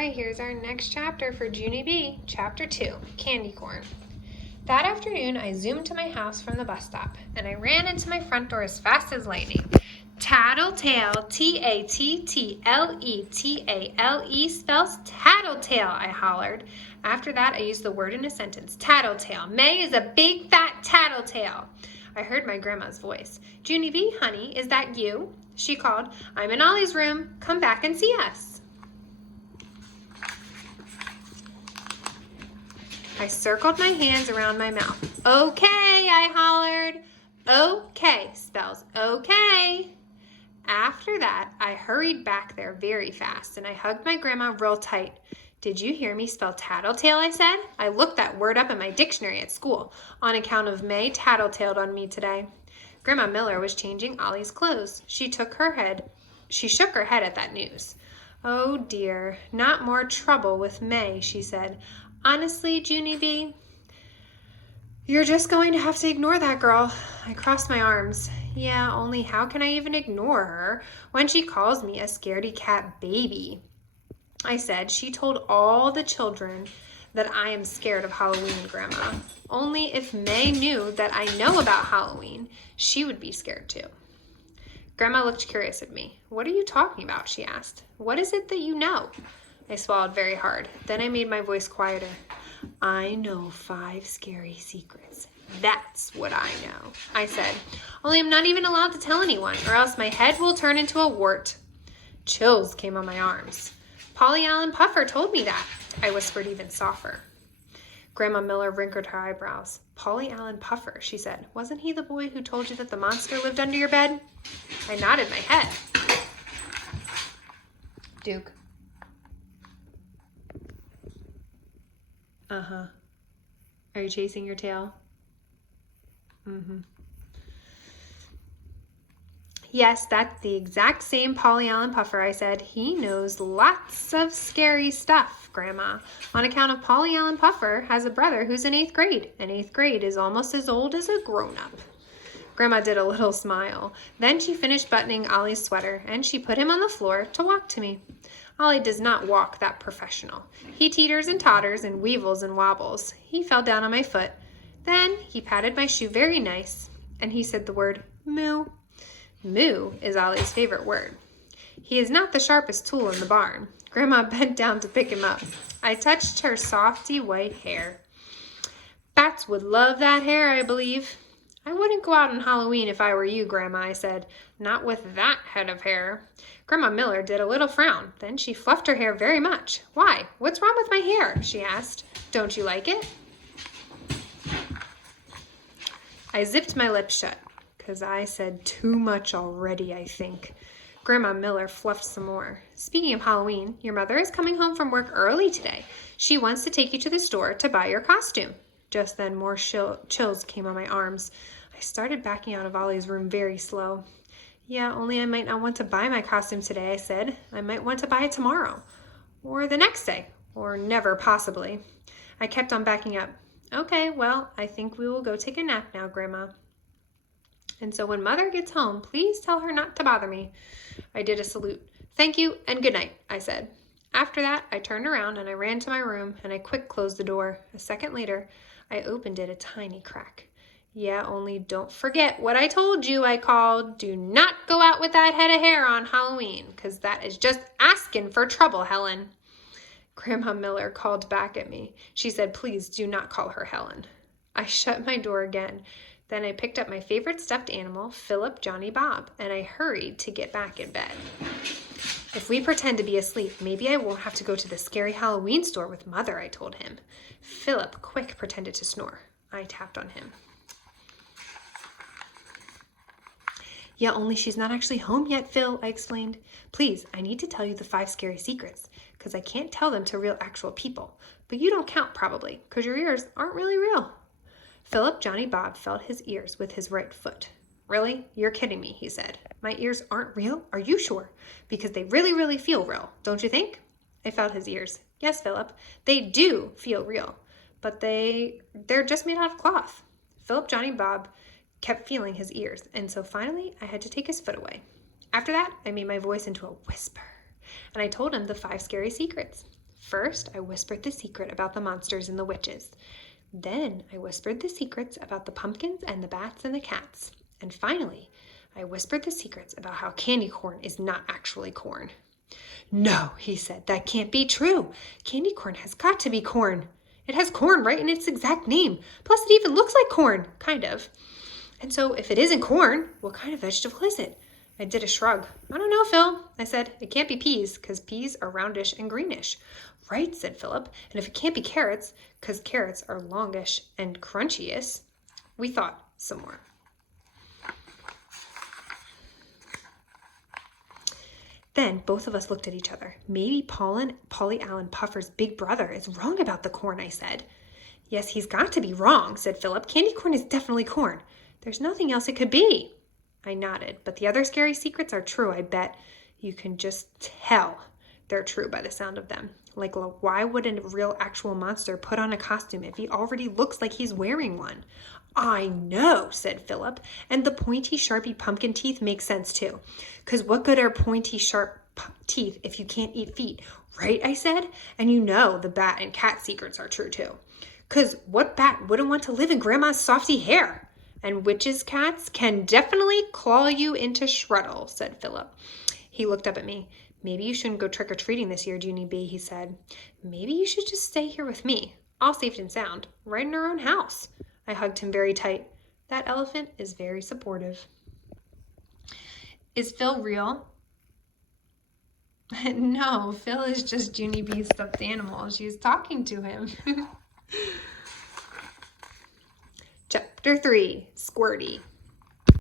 right, here's our next chapter for Junie B, Chapter 2, Candy Corn. That afternoon, I zoomed to my house from the bus stop, and I ran into my front door as fast as lightning. Tattletale, Tattle-E spells tattletale, I hollered. After that, I used the word in a sentence. Tattletale. May is a big fat tattletale. I heard my grandma's voice. Junie B, honey, is that you? She called. I'm in Ollie's room. Come back and see us. I circled my hands around my mouth. Okay, I hollered. Okay spells okay. After that, I hurried back there very fast, and I hugged my grandma real tight. Did you hear me spell tattletale, I said? I looked that word up in my dictionary at school, on account of May tattletaled on me today. Grandma Miller was changing Ollie's clothes. She shook her head at that news. Oh dear, not more trouble with May, she said. Honestly, Junie B, you're just going to have to ignore that girl. I crossed my arms. Yeah, only how can I even ignore her when she calls me a scaredy cat baby? I said, she told all the children that I am scared of Halloween, Grandma. Only if May knew that I know about Halloween, she would be scared too. Grandma looked curious at me. What are you talking about? She asked. What is it that you know? I swallowed very hard. Then I made my voice quieter. I know 5 scary secrets. That's what I know, I said. Only I'm not even allowed to tell anyone, or else my head will turn into a wart. Chills came on my arms. Polly Allen Puffer told me that, I whispered even softer. Grandma Miller wrinkled her eyebrows. Polly Allen Puffer, she said. Wasn't he the boy who told you that the monster lived under your bed? I nodded my head. Duke. Uh-huh. Are you chasing your tail? Mm-hmm. Yes, that's the exact same Polly Allen Puffer, I said. He knows lots of scary stuff, Grandma. On account of Polly Allen Puffer has a brother who's in 8th grade, and 8th grade is almost as old as a grown-up. Grandma did a little smile. Then she finished buttoning Ollie's sweater, and she put him on the floor to walk to me. Ollie does not walk that professional. He teeters and totters and weevils and wobbles. He fell down on my foot. Then he patted my shoe very nice, and he said the word moo. Moo is Ollie's favorite word. He is not the sharpest tool in the barn. Grandma bent down to pick him up. I touched her softy white hair. Bats would love that hair, I believe. I wouldn't go out on Halloween if I were you, Grandma, I said. Not with that head of hair. Grandma Miller did a little frown. Then she fluffed her hair very much. Why? What's wrong with my hair? She asked. Don't you like it? I zipped my lips shut, because I said too much already, I think. Grandma Miller fluffed some more. Speaking of Halloween, your mother is coming home from work early today. She wants to take you to the store to buy your costume. Just then, more chills came on my arms. I started backing out of Ollie's room very slow. Yeah, only I might not want to buy my costume today, I said. I might want to buy it tomorrow. Or the next day. Or never, possibly. I kept on backing up. Okay, well, I think we will go take a nap now, Grandma. And so when Mother gets home, please tell her not to bother me. I did a salute. Thank you and good night, I said. After that, I turned around and I ran to my room and I quick closed the door. A second later, I opened it a tiny crack. Yeah, only don't forget what I told you, I called. Do not go out with that head of hair on Halloween, because that is just asking for trouble, Helen. Grandma Miller called back at me. She said, please do not call her Helen. I shut my door again. Then I picked up my favorite stuffed animal, Philip Johnny Bob, and I hurried to get back in bed. If we pretend to be asleep, maybe I won't have to go to the scary Halloween store with Mother, I told him. Philip quick pretended to snore. I tapped on him. Yeah, only she's not actually home yet, Phil, I explained. Please, I need to tell you the 5 scary secrets, because I can't tell them to real actual people. But you don't count, probably, because your ears aren't really real. Philip Johnny Bob felt his ears with his right foot. Really? You're kidding me, he said. My ears aren't real? Are you sure? Because they really, really feel real, don't you think? I felt his ears. Yes, Philip, they do feel real, but they're just made out of cloth. Philip Johnny Bob kept feeling his ears, and so finally I had to take his foot away. After that, I made my voice into a whisper, and I told him the 5 scary secrets. First, I whispered the secret about the monsters and the witches. Then I whispered the secrets about the pumpkins and the bats and the cats. And finally, I whispered the secrets about how candy corn is not actually corn. No, he said, that can't be true. Candy corn has got to be corn. It has corn right in its exact name. Plus, it even looks like corn, kind of. And so if it isn't corn, what kind of vegetable is it? I did a shrug. I don't know, Phil. I said, it can't be peas, because peas are roundish and greenish. Right, said Philip. And if it can't be carrots, because carrots are longish and crunchiest. We thought some more. Then both of us looked at each other. Maybe Polly Allen Puffer's big brother is wrong about the corn, I said. Yes, he's got to be wrong, said Philip. Candy corn is definitely corn. There's nothing else it could be. I nodded. But the other scary secrets are true, I bet. You can just tell they're true by the sound of them. Like, why would a real actual monster put on a costume if he already looks like he's wearing one? I know, said Philip, and the pointy, sharpy pumpkin teeth make sense too. Because what good are pointy, sharp teeth if you can't eat feet? Right, I said? And you know the bat and cat secrets are true too. Because what bat wouldn't want to live in Grandma's softy hair? And witches' cats can definitely claw you into shreddle, said Philip. He looked up at me. Maybe you shouldn't go trick-or-treating this year, Junie B., he said. Maybe you should just stay here with me, all safe and sound, right in our own house. I hugged him very tight. That elephant is very supportive. Is Phil real? No, Phil is just Junie B's stuffed animal. She's talking to him. Chapter 3, Squirty.